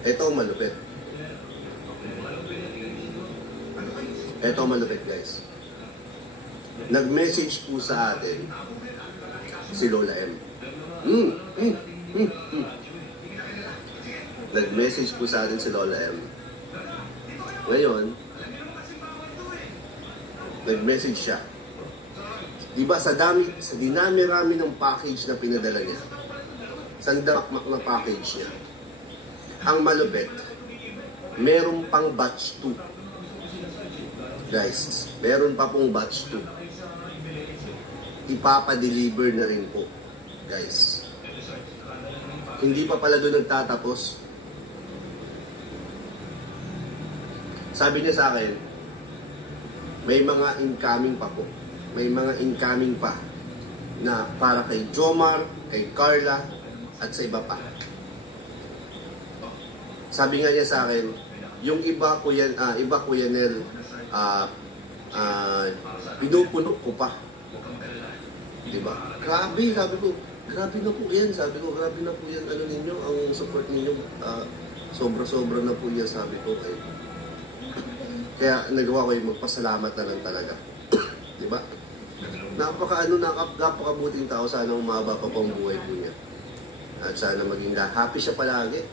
Ito malupit. Ito malupit, guys. Nag-message po sa atin si Lola M. Nag-message po sa atin si Lola M. Ngayon, nag-message siya. Diba sa dinami-rami ng package na pinadala niya, sa damakmak na package niya, ang malupit, meron pang batch 2. Guys, meron pa pong batch 2. Ipapa-deliver na rin po, guys. Hindi pa pala doon nagtatapos. Sabi niya sa akin, may mga incoming pa po. May mga incoming pa na para kay Jomar, kay Carla, at sa iba pa. Sabi nga niya sa akin, yung iba Kuya Nel, pinupuno ko pa. Diba? Grabe, sabi ko, grabe na po yan. Sabi ko, grabe na po yan. Ano ninyo, ang support ninyo, sobra-sobra na po yan, sabi ko. Kaya nagawa ko yung magpasalamat na lang talaga. Diba? Napakabuting tao. Sana umaba pa po ang buhay po niya. At sana maging happy siya palagi.